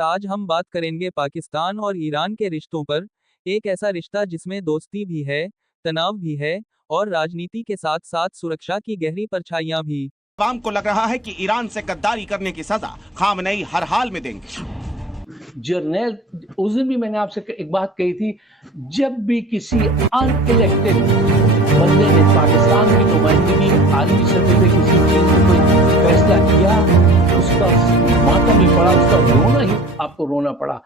आज हम बात करेंगे पाकिस्तान और ईरान के रिश्तों पर। एक ऐसा रिश्ता जिसमें दोस्ती भी है, तनाव भी है और राजनीति के साथ साथ सुरक्षा की गहरी परछाइयां भी। आवाम को लग रहा है कि ईरान से गद्दारी करने की सजा खामनेई हर हाल में देंगे। जर्नल, उस दिन भी मैंने आपसे एक बात कही थी, जब भी किसी अनइलेक्टेड बंदे ने पाकिस्तान की नुमाइंदगी आर्मी सतह पे किसी चीज में कोई फैसला किया, उसका मातम ही पड़ा, उसका रोना ही आपको रोना पड़ा।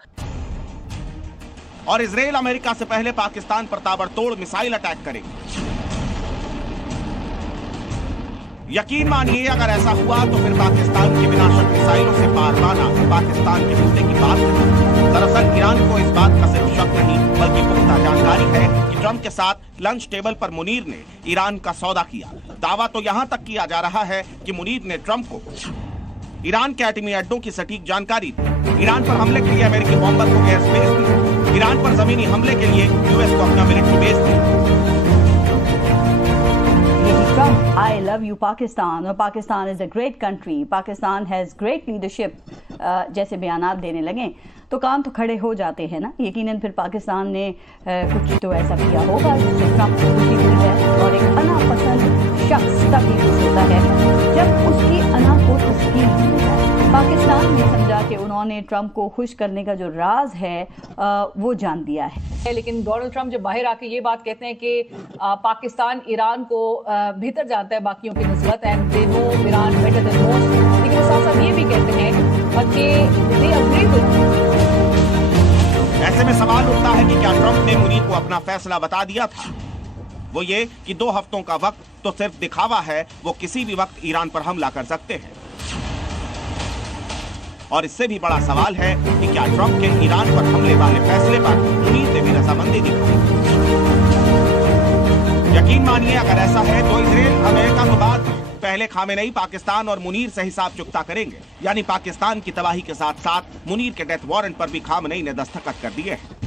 और इजराइल अमेरिका से पहले पाकिस्तान पर ताबड़तोड़ मिसाइल अटैक करेगी। यकीन मानिए अगर ऐसा हुआ तो फिर पाकिस्तान के विनाशक मिसाइलों से पार पाना पाकिस्तान के हिस्से की बात नहीं। दरअसल ईरान को इस बात का सिर्फ शक नहीं बल्कि पुख्ता जानकारी है कि ट्रंप के साथ लंच टेबल पर मुनीर ने ईरान का सौदा किया। दावा तो यहाँ तक किया जा रहा है कि मुनीर ने ट्रंप को ईरान के एटमी अड्डों की सटीक जानकारी दी, ईरान पर हमले के लिए अमेरिकी बॉम्बर को एयर स्पेस दी, ईरान पर जमीनी हमले के लिए यूएस को अपना military base the. I love you Pakistan और Pakistan is a great country, Pakistan has great leadership जैसे बयानात देने लगे तो काम तो खड़े हो जाते हैं ना। यकीनन फिर पाकिस्तान ने कुछ तो ऐसा किया होगा जिससे ट्रंप को खुशी हुई है। और एक अनापसंद शख्स तभी खुश होता है जब उसकी अना को तस्कीन मिलता है। पाकिस्तान ने समझा कि उन्होंने ट्रंप को खुश करने का जो राज है वो जान दिया है। लेकिन डोनाल्ड ट्रंप जब बाहर आके ये बात कहते हैं कि पाकिस्तान ईरान को बेहतर जानता है बाकियों की निस्बत, and they know Iran better than most, लेकिन वो साथ साथ ये भी कहते हैं कि दे अग्री विद। ऐसे में सवाल उठता है कि क्या ट्रंप ने मुनीर को अपना फैसला बता दिया था? वो ये कि 2 हफ्तों का वक्त तो सिर्फ दिखावा है, वो किसी भी वक्त ईरान पर हमला कर सकते हैं। और इससे भी बड़ा सवाल है कि क्या ट्रंप के ईरान पर हमले वाले फैसले पर मुनीर ने भी रजामंदी दिखाई? यकीन मानिए अगर ऐसा है तो इजराइल अमेरिका के बाद पहले खामेनेई पाकिस्तान और मुनीर से हिसाब चुकता करेंगे। यानी पाकिस्तान की तबाही के साथ साथ मुनीर के डेथ वारंट पर भी खामेनेई ने दस्तखत कर दिए हैं।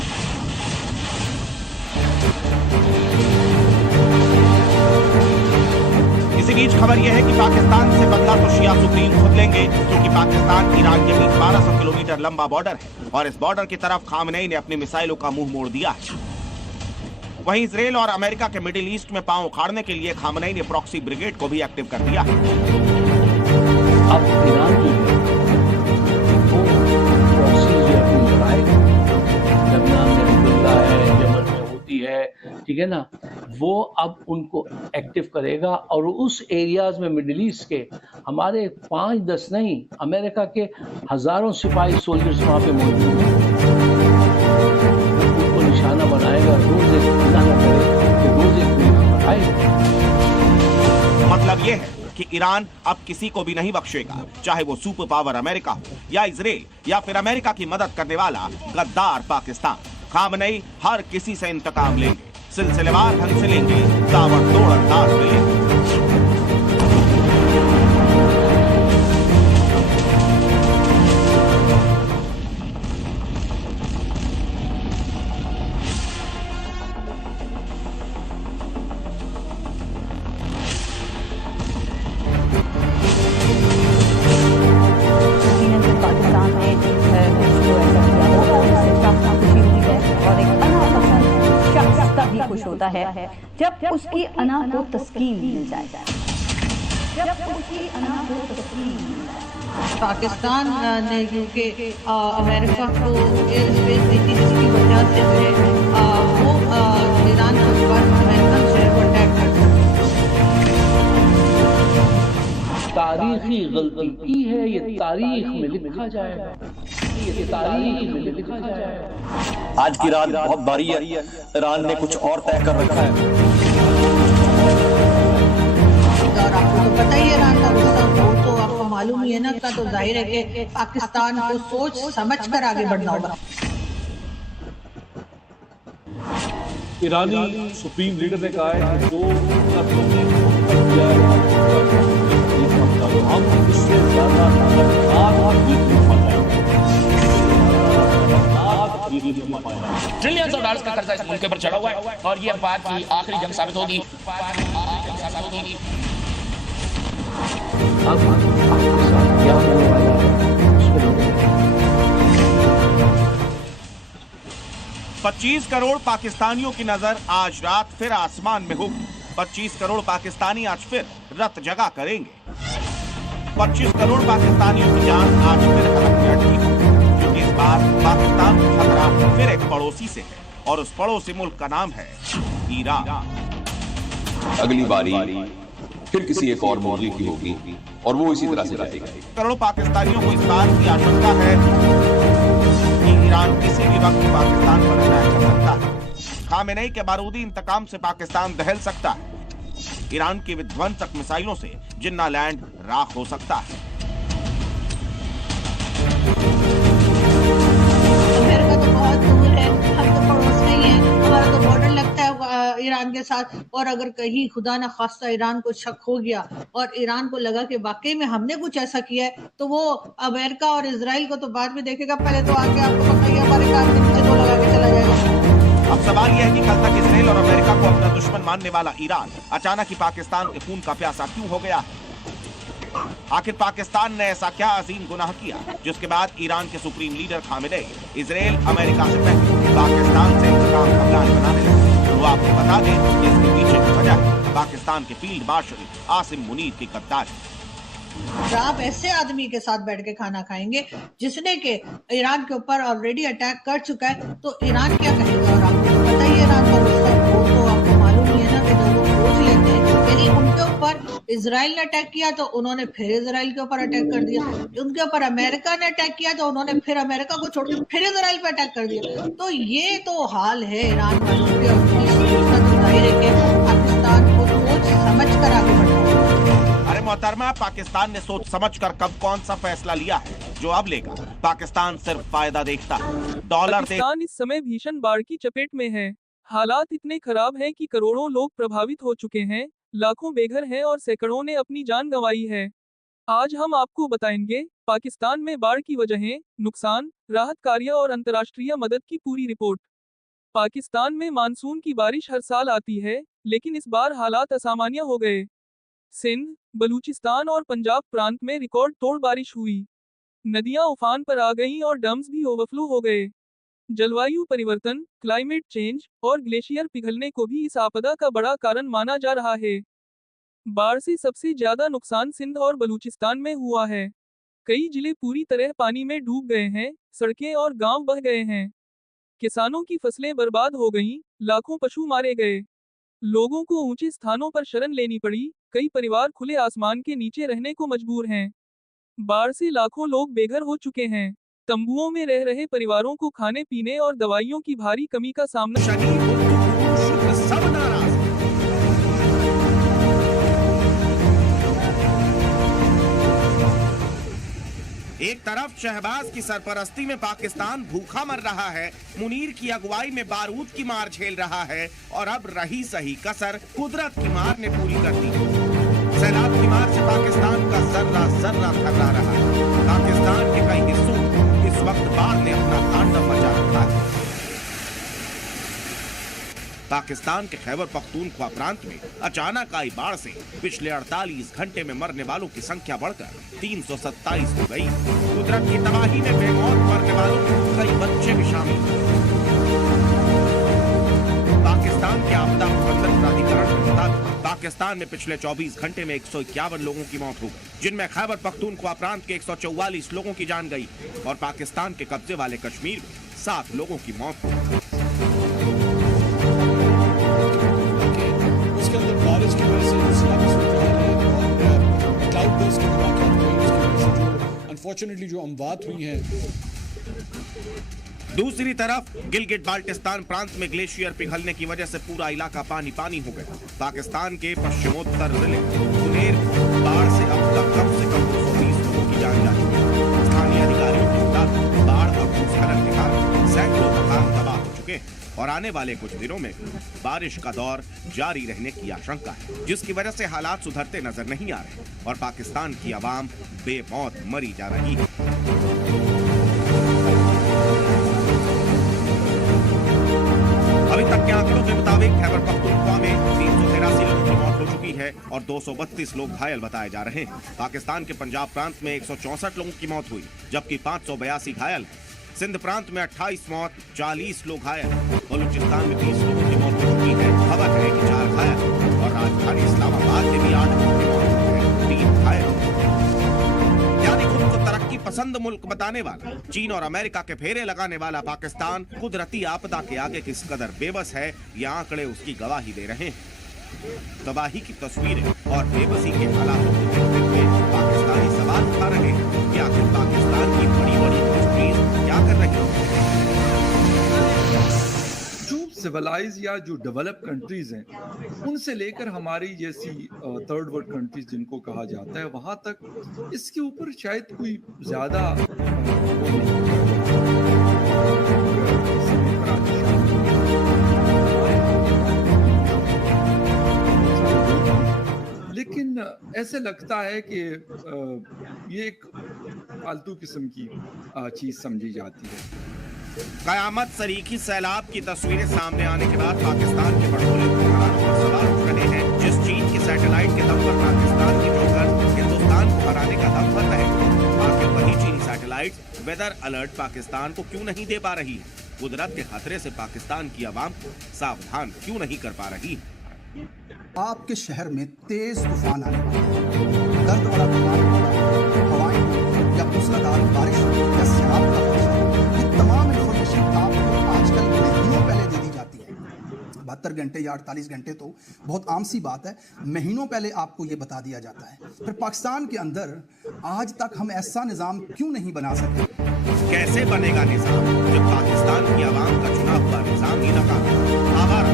इसी बीच खबर यह है कि पाकिस्तान से बदला तो शिया सुप्रीम खुद लेंगे, क्योंकि पाकिस्तान ईरान के बीच 1200 किलोमीटर लंबा बॉर्डर है और इस बॉर्डर की तरफ खामेनेई ने अपनी मिसाइलों का मुंह मोड़ दिया है। वहीं इजराइल और अमेरिका के मिडिल ईस्ट में पांव उखाड़ने के लिए खामेनेई ने प्रॉक्सी ब्रिगेड को भी एक्टिव कर दिया है। अब ईरान जो है वो प्रॉक्सी जो अपनी लड़ाई लबनान में हिजबुल्लाह है, यमन में होती है, ठीक है ना, वो अब उनको एक्टिव करेगा। और उस एरियाज में मिडिल ईस्ट के हमारे 5-10 नहीं, अमेरिका के हजारों सिपाही सोल्जर्स वहाँ पे मौजूद हैं, उनको निशाना बनाएगा। रोज एक अल्लाह न करे कि रोज एक खबर आए। मतलब ये है कि ईरान अब किसी को भी नहीं बख्शेगा, चाहे वो सुपर पावर अमेरिका हो या इजराइल या फिर अमेरिका की मदद करने वाला गद्दार पाकिस्तान। खामनेई हर किसी से इंतकाम लेंगे, सिलसिलेवार ढंग से लेंगे, ताबड़तोड़ अंदाज में लेंगे। खुश होता है जब उसकी अना को तस्कीन मिल जाए, जब उसकी अना को तस्कीन मिल जाए। पाकिस्तान ने क्योंकि अमेरिका को एयर स्पेस दी थी, जिसकी वजह से वो ईरान के ऊपर अमेरिकन शहर को अटैक कर तारीखी गलती की है, ये तारीख में लिखा जाएगा, ये तारीख में लिखा जाएगा। आज की रात बहुत भारी है, ईरान ने कुछ और तय कर रखा है। और आपको तो पता ही है ईरान का गुस्सा, वो तो आपको मालूम ही है ना, का तो जाहिर है कि पाकिस्तान को सोच समझ कर आगे बढ़ना होगा। ईरानी सुप्रीम लीडर ने कहा है कि हम उससे ज्यादा ट्रिलियंस ऑफ डॉलर्स का कर्जा इस मुल्क पर चढ़ा हुआ है और ये अफवाद की आखिरी जंग साबित होगी। अब आपके साथ क्या होने वाला है 25 करोड़ पाकिस्तानियों की नजर आज रात फिर आसमान में होगी। 25 करोड़ पाकिस्तानी आज फिर रत जगा करेंगे। 25 करोड़ पाकिस्तानियों की जान आज फिर हलक में अटकी है, क्योंकि इस बार पाकिस्तान का खतरा फिर एक पड़ोसी से है, और उस पड़ोसी मुल्क का नाम है ईरान। अगली बारी फिर किसी एक और मौजूद की होगी और वो इसी तरह से जाएगा। करोड़ों पाकिस्तानियों को इस बात की आशंका है कि ईरान किसी भी वक्त पाकिस्तान पर अटैक कर सकता है। खामेनेई के बारूदी इंतकाम से पाकिस्तान दहल सकता है। ईरान की विध्वंसक मिसाइलों से जिन्ना लैंड राख हो सकता है। अमेरिका तो बहुत दूर है, हम तो पड़ोस में ही है, हमारा तो बॉर्डर लगता है ईरान के साथ। और अगर कहीं खुदा न खास्ता ईरान को शक हो गया और ईरान को लगा कि वाकई में हमने कुछ ऐसा किया है, तो वो अमेरिका और इजराइल को तो बाद में देखेगा, पहले तो आके आपको पता ही हमारे कार के नीचे दो लगा के चला जाएगा। अब सवाल यह है कि कल तक इसराइल और अमेरिका को अपना दुश्मन मानने वाला ईरान अचानक ही पाकिस्तान के खून का प्यासा क्यों हो गया? आखिर पाकिस्तान ने ऐसा क्या अजीम गुनाह किया जिसके बाद ईरान के supreme leader Khamenei Israel America से पहले पाकिस्तान से इंतकाम का प्लान बनाने लगे? तो आपको बता दें कि इसके पीछे की वजह है पाकिस्तान के फील्ड मार्शल आसिम मुनीर की गद्दारी। आप ऐसे आदमी के साथ बैठ के खाना खाएंगे जिसने के ईरान के ऊपर ऑलरेडी अटैक कर चुका है, तो ईरान क्या कहेगा? और आपको तो पता ही है ईरान का गुस्सा, वो तो आपको मालूम ही है ना कि जो लोग सोच लेते हैं, यानी उनके ऊपर इजराइल ने अटैक किया तो उन्होंने फिर इजराइल के ऊपर अटैक कर दिया, उनके ऊपर अमेरिका ने अटैक किया तो उन्होंने फिर अमेरिका को छोड़ फिर इजराइल पे अटैक कर दिया। तो ये तो हाल है ईरान वालों के, और इसका तो जाहिर है कि पाकिस्तान को सोच समझ कर आगे बढ़ना होगा। अरे मोहतरमा, पाकिस्तान ने सोच समझकर कब कौन सा फैसला लिया है जो अब लेगा? पाकिस्तान सिर्फ फायदा देखता है, डॉलर पाकिस्तान इस समय भीषण बाढ़ की चपेट में है। हालात इतने खराब हैं कि करोड़ों लोग प्रभावित हो चुके हैं, लाखों बेघर हैं और सैकड़ों ने अपनी जान गंवाई है। आज हम आपको बताएंगे पाकिस्तान में बाढ़ की वजहें, नुकसान, राहत कार्य और अंतर्राष्ट्रीय मदद की पूरी रिपोर्ट। पाकिस्तान में मानसून की बारिश हर साल आती है, लेकिन इस बार हालात असामान्य हो गए। सिंध, बलूचिस्तान और पंजाब प्रांत में रिकॉर्ड तोड़ बारिश हुई। नदियां उफान पर आ गईं और डैम्स भी ओवरफ्लो हो गए। जलवायु परिवर्तन, क्लाइमेट चेंज और ग्लेशियर पिघलने को भी इस आपदा का बड़ा कारण माना जा रहा है। बाढ़ से सबसे ज्यादा नुकसान सिंध और बलूचिस्तान में हुआ है। कई जिले पूरी तरह पानी में डूब गए हैं, सड़कें और गांव बह गए हैं। किसानों की फसलें बर्बाद हो गईं, लाखों पशु मारे गए। लोगों को ऊंचे स्थानों पर शरण लेनी पड़ी, कई परिवार खुले आसमान के नीचे रहने को मजबूर हैं। बाढ़ से लाखों लोग बेघर हो चुके हैं। तंबुओं में रह रहे परिवारों को खाने पीने और दवाइयों की भारी कमी का सामना। सब नाराज। एक तरफ शहबाज की सरपरस्ती में पाकिस्तान भूखा मर रहा है, मुनीर की अगुवाई में बारूद की मार झेल रहा है, और अब रही सही कसर कुदरत की मार ने पूरी कर दी। सैलाब की मार से पाकिस्तान का जर्रा जर्रा थर्रा रहा है। पाकिस्तान के कई हिस्सों इस वक्त बाढ़ ने अपना तांडव मचा रखा है। पाकिस्तान के खैबर पख्तूनख्वा प्रांत में अचानक आई बाढ़ से पिछले 48 घंटे में मरने वालों की संख्या बढ़कर 327 हो गई। कुदरत की तबाही में बेमौत मरने वालों में कई बच्चे भी शामिल हैं। पाकिस्तान के आपदा प्रबंधन प्राधिकरण के मुताबिक पाकिस्तान में पिछले 24 घंटे में 151 लोगों की मौत हो गई, जिनमें खैबर पख्तूनख्वा प्रांत के 144 लोगों की जान गई और पाकिस्तान के कब्जे वाले कश्मीर में 7 लोगों की मौत हो गई। उसके अंदर बारिश की वजह से क्लाउड बर्स्ट के वाक़यात हुए, उसकी वजह से जो अनफॉर्चुनेटली जो अमवात हुई हैं। दूसरी तरफ गिलगिट बाल्टिस्तान प्रांत में ग्लेशियर पिघलने की वजह से पूरा इलाका पानी पानी हो गया। पाकिस्तान के पश्चिमोत्तर जिले सुनेर बाढ़ से अब तक कम से कम 220 लोगों की जान जा चुकी है। स्थानीय अधिकारियों के मुताबिक बाढ़ और भूस्खलन के कारण सैकड़ों मकान तबाह हो चुके हैं और आने वाले कुछ दिनों में बारिश का दौर जारी रहने की आशंका है, जिसकी वजह से हालात सुधरते नजर नहीं आ रहे और पाकिस्तान की आवाम बेमौत मरी जा रही है। अभी तक के आंकड़ों के मुताबिक खैबर पख्तूनख्वा में 383 लोगों की मौत हो चुकी है और 232 लोग घायल बताए जा रहे हैं। पाकिस्तान के पंजाब प्रांत में 164 लोगों की मौत हुई, जबकि 582 घायल हैं। सिंध प्रांत में 28 मौत, 40 लोग घायल। बलूचिस्तान में 30 लोगों की मौत हो चुकी है। खबर है कि 4 घायल। और राजधानी इस्लामाबाद में भी 8 लोगों की मौत हुई है, 3 घायल। यानी खुद को तरक्की पसंद मुल्क बताने वाला, चीन और अमेरिका के फेरे लगाने वाला पाकिस्तान कुदरती आपदा के आगे किस कदर बेबस है, ये आंकड़े उसकी गवाही दे रहे हैं। तबाही की तस्वीरें और बेबसी के हालातों को देखते हुए पाकिस्तानी सवाल उठा रहे हैं कि आखिर पाकिस्तान की बड़ी-बड़ी इंडस्ट्रीज क्या कर रही हैं। जो सिविलाइज या जो डेवलप कंट्रीज हैं, उनसे लेकर हमारी जैसी थर्ड वर्ल्ड कंट्रीज जिनको कहा जाता है, वहां तक इसके ऊपर शायद कोई ज्यादा लेकिन ऐसे लगता है कि ये एक फालतू किस्म की चीज समझी जाती है। कयामत सरीखी सैलाब की तस्वीरें सामने आने के बाद पाकिस्तान के बड़ोले हुक्मरानों पर सवाल उठ रहे हैं। जिस चीन की सैटेलाइट के दम पर पाकिस्तान की जोकर हिंदुस्तान को हराने का दम भर रहे हैं, आखिर वही चीनी सैटेलाइट वेदर अलर्ट पाकिस्तान को क्यों नहीं दे पा रही है? कुदरत के खतरे से पाकिस्तान की आवाम को सावधान क्यों नहीं कर पा रही? आपके शहर में तेज तूफान आने वाला है, दर्द वाला तूफान होगा, हवाएं होंगी या मूसलाधार बारिश या सैलाब का खतरा, ये तमाम इंफॉर्मेशन आपको आजकल महीनों पहले दे दी जाती है। 72 घंटे या 48 घंटे तो बहुत आम सी बात है, महीनों पहले आपको ये बता दिया जाता है। फिर पाकिस्तान के अंदर आज तक हम ऐसा निज़ाम क्यों नहीं बना सके? कैसे बनेगा निज़ाम जब पाकिस्तान की आवाम का चुना हुआ निज़ाम ही नाकाम? आवारा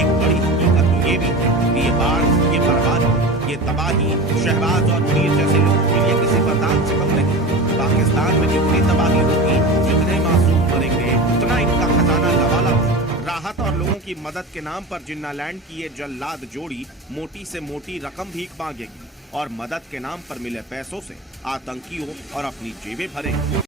एक बड़ी हकीकत तो ये भी कि ये बाढ़, ये बर्बादी, ये तबाही शहबाज और मुनीर जैसे लोगों के लिए किसी वरदान से कम नहीं। पाकिस्तान में जितनी तबाही होगी, जितने मासूम मरेंगे, उतना इनका खजाना लबालब होगा। राहत और लोगों की मदद के नाम पर जिन्नालैंड की ये जल्लाद जोड़ी मोटी से मोटी रकम भीख मांगेगी और मदद के नाम पर मिले पैसों से आतंकियों और अपनी जेबें भरेंगी।